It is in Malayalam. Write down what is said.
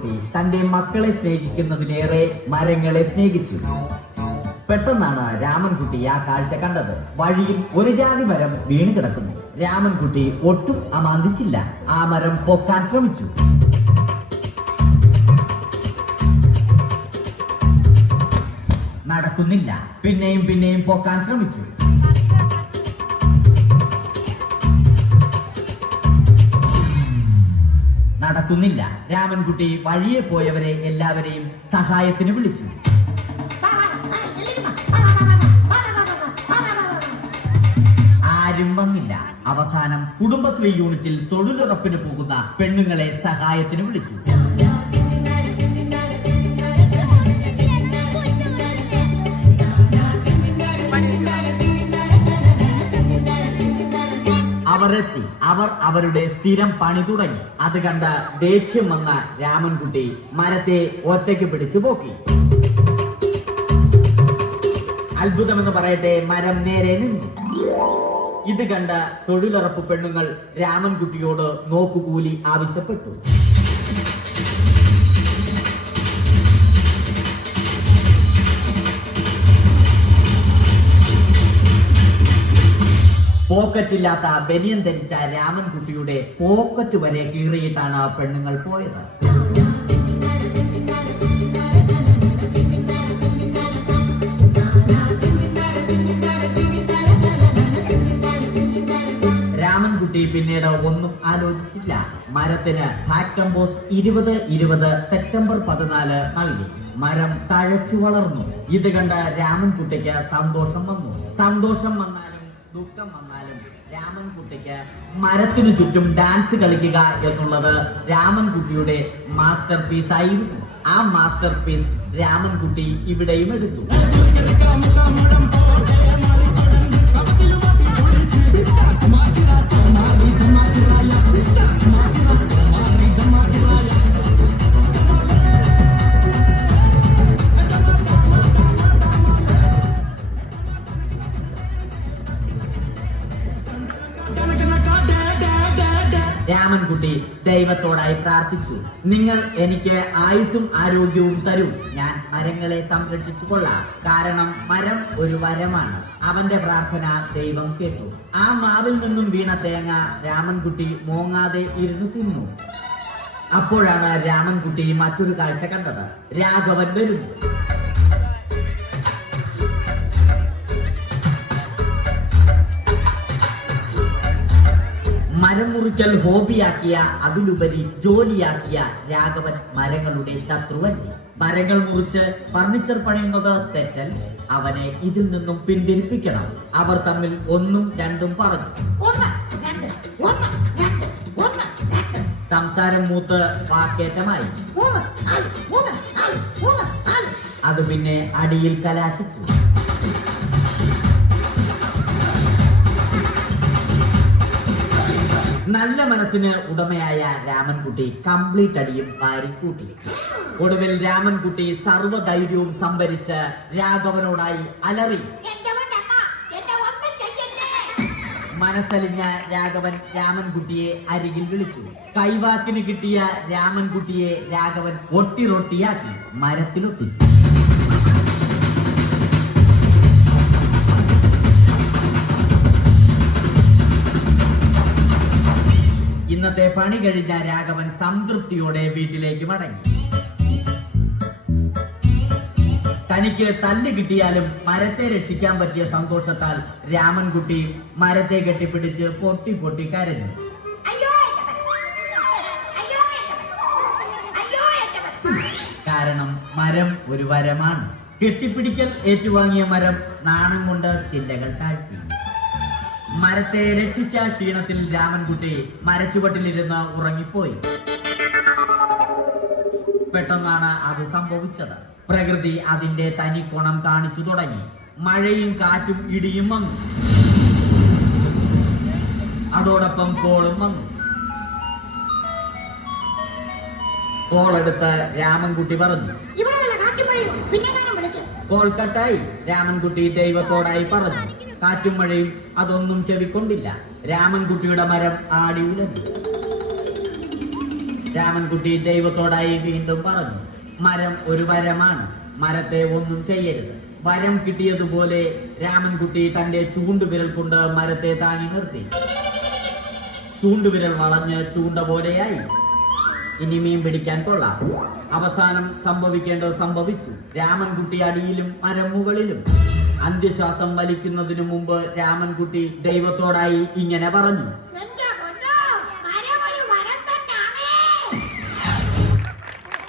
രാമൻകുട്ടി തന്റെ മക്കളെ സ്നേഹിക്കുന്നതിലേറെ മരങ്ങളെ സ്നേഹിച്ചു. പെട്ടെന്നാണ് രാമൻകുട്ടി ആ കാഴ്ച കണ്ടത്. വഴിയിൽ ഒരു ജാതി മരം വീണ് കിടക്കുന്നു. രാമൻകുട്ടി ഒട്ടും അമാന്തിച്ചില്ല. ആ മരം പൊക്കാൻ ശ്രമിച്ചു. നടക്കുന്നില്ല. പിന്നെയും പിന്നെയും പൊക്കാൻ ശ്രമിച്ചു. നടക്കുന്നില്ല. രാമൻകുട്ടി വഴിയെ പോയവരെ എല്ലാവരെയും സഹായത്തിന് വിളിച്ചു. ആരും വന്നില്ല. അവസാനം കുടുംബശ്രീ യൂണിറ്റിൽ തൊഴിലുറപ്പിന് പോകുന്ന പെണ്ണുങ്ങളെ സഹായത്തിന് വിളിച്ചു. അവരെത്തി. അവർ അവരുടെ സ്ഥിരം പണി തുടങ്ങി. അത് കണ്ട ദേഷ്യം വന്ന രാമൻകുട്ടി മരത്തെ ഒറ്റയ്ക്ക് പിടിച്ചു പോക്കി. അത്ഭുതമെന്ന് പറയട്ടെ, മരം നേരെ നിന്നു. ഇത് കണ്ട തൊഴിലുറപ്പ് പെണ്ണുങ്ങൾ രാമൻകുട്ടിയോട് നോക്കുകൂലി ആവശ്യപ്പെട്ടു. പോക്കറ്റില്ലാത്ത ബനിയൻ ധരിച്ച രാമൻകുട്ടിയുടെ പോക്കറ്റ് വരെ കീറിയിട്ടാണ് പെണ്ണുങ്ങൾ പോയത്. രാമൻകുട്ടി പിന്നീട് ഒന്നും ആലോചിച്ചില്ല. മരത്തിന് ഹാക്ടംബോസ് 2020 സെപ്റ്റംബർ 14 നൽകി. മരം തഴച്ചു വളർന്നു. ഇത് കണ്ട രാമൻകുട്ടിക്ക് സന്തോഷം വന്നു. സന്തോഷം വന്നാലും ദുഃഖം വന്നാലും രാമൻകുട്ടിക്ക് മരത്തിനു ചുറ്റും ഡാൻസ് കളിക്കുക എന്നുള്ളത് രാമൻകുട്ടിയുടെ മാസ്റ്റർ പീസ് ആയിരുന്നു. ആ മാസ്റ്റർ പീസ് രാമൻകുട്ടി ഇവിടെയും എടുത്തു. രാമൻകുട്ടി ദൈവത്തോടായി പ്രാർത്ഥിച്ചു. നിങ്ങൾ എനിക്ക് ആയുസ്സും ആരോഗ്യവും തരൂ. ഞാൻ മരങ്ങളെ സംരക്ഷിച്ചു കൊള്ളാം. കാരണം മരം ഒരു വരമാണ്. അവന്റെ പ്രാർത്ഥന ദൈവം കേട്ടു. ആ മാവിൽ നിന്നും വീണ തേങ്ങ രാമൻകുട്ടി മോങ്ങാതെ ഇരുന്നു തിന്നു. അപ്പോഴാണ് രാമൻകുട്ടി മറ്റൊരു കാഴ്ച കണ്ടത്. രാഘവൻ വരുന്നു. മരം മുറിക്കൽ ഹോബിയാക്കിയ, അതിലുപരി ജോലിയാക്കിയ രാഘവൻ മരങ്ങളുടെ ശത്രുവല്ലേ. മരങ്ങൾ മുറിച്ച് ഫർണിച്ചർ പണിയുന്നത് തെറ്റൽ. അവനെ ഇതിൽ നിന്നും പിന്തിരിപ്പിക്കണം. അവർ തമ്മിൽ ഒന്നും രണ്ടും പറഞ്ഞു. സംസാരം മൂത്ത് വാക്കേറ്റമായി. അത് പിന്നെ അടിയിൽ കലാശിച്ചു. നല്ല മനസ്സിന് ഉടമയായ രാമൻകുട്ടി കംപ്ലീറ്റ് അടിയും വാരിക്കൂട്ടി. ഒടുവിൽ രാമൻകുട്ടി സർവ്വധൈര്യവും സംഭരിച്ച് രാഘവനോടായി അലറി. മനസ്സലിഞ്ഞ രാഘവൻ രാമൻകുട്ടിയെ അരികിൽ വിളിച്ചു. കൈവാക്കിന് കിട്ടിയ രാമൻകുട്ടിയെ രാഘവൻ ഒട്ടിറൊട്ടിയാക്കി മരത്തിലൊട്ടിച്ചു. ഇന്നത്തെ പണി കഴിഞ്ഞ രാഘവൻ സംതൃപ്തിയോടെ വീട്ടിലേക്ക് മടങ്ങി. തനിക്ക് തല്ല് കിട്ടിയാലും മരത്തെ രക്ഷിക്കാൻ പറ്റിയ സന്തോഷത്താൽ രാമൻകുട്ടി മരത്തെ കെട്ടിപ്പിടിച്ച് പൊട്ടി പൊട്ടി കരഞ്ഞു. കാരണം മരം ഒരു വരമാണ്. കെട്ടിപ്പിടിക്കൽ ഏറ്റുവാങ്ങിയ മരം നാണം കൊണ്ട് ചില്ലകൾ താഴ്ത്തി. മരത്തെ രക്ഷിച്ച ക്ഷീണത്തിൽ രാമൻകുട്ടി മരച്ചുവട്ടിലിരുന്ന് ഉറങ്ങിപ്പോയി. പെട്ടെന്നാണ് അത് സംഭവിച്ചത്. പ്രകൃതി അതിന്റെ തനി കോണം കാണിച്ചു തുടങ്ങി. മഴയും കാറ്റും ഇടിയും വന്നു. അതോടൊപ്പം കോളും വന്നു. കോളെടുത്ത് രാമൻകുട്ടി പറഞ്ഞു. കോൾ കട്ടായി. രാമൻകുട്ടി ദൈവത്തോടായി പറഞ്ഞു. കാറ്റും മഴയും അതൊന്നും ചെവിക്കൊണ്ടില്ല. രാമൻകുട്ടിയുടെ മരം ആടി ഉലഞ്ഞു. രാമൻകുട്ടി ദൈവത്തോടായി വീണ്ടും പറഞ്ഞു, മരം ഒരു വരമാണ്, മരത്തെ ഒന്നും ചെയ്യരുത്. വരം കിട്ടിയതുപോലെ രാമൻകുട്ടി തന്റെ ചൂണ്ടുവിരൽ കൊണ്ട് മരത്തെ താങ്ങി നിർത്തി. ചൂണ്ടുവിരൽ വളഞ്ഞ് ചൂണ്ട പോലെയായി. ഇനി മീൻ പിടിക്കാൻ കൊള്ളാം. അവസാനം സംഭവിക്കേണ്ടത് സംഭവിച്ചു. രാമൻകുട്ടി അടിയിലും മരം മുകളിലും. അന്ത്യശ്വാസം വലിക്കുന്നതിനു മുമ്പ് രാമൻകുട്ടി ദൈവത്തോടായി ഇങ്ങനെ പറഞ്ഞു,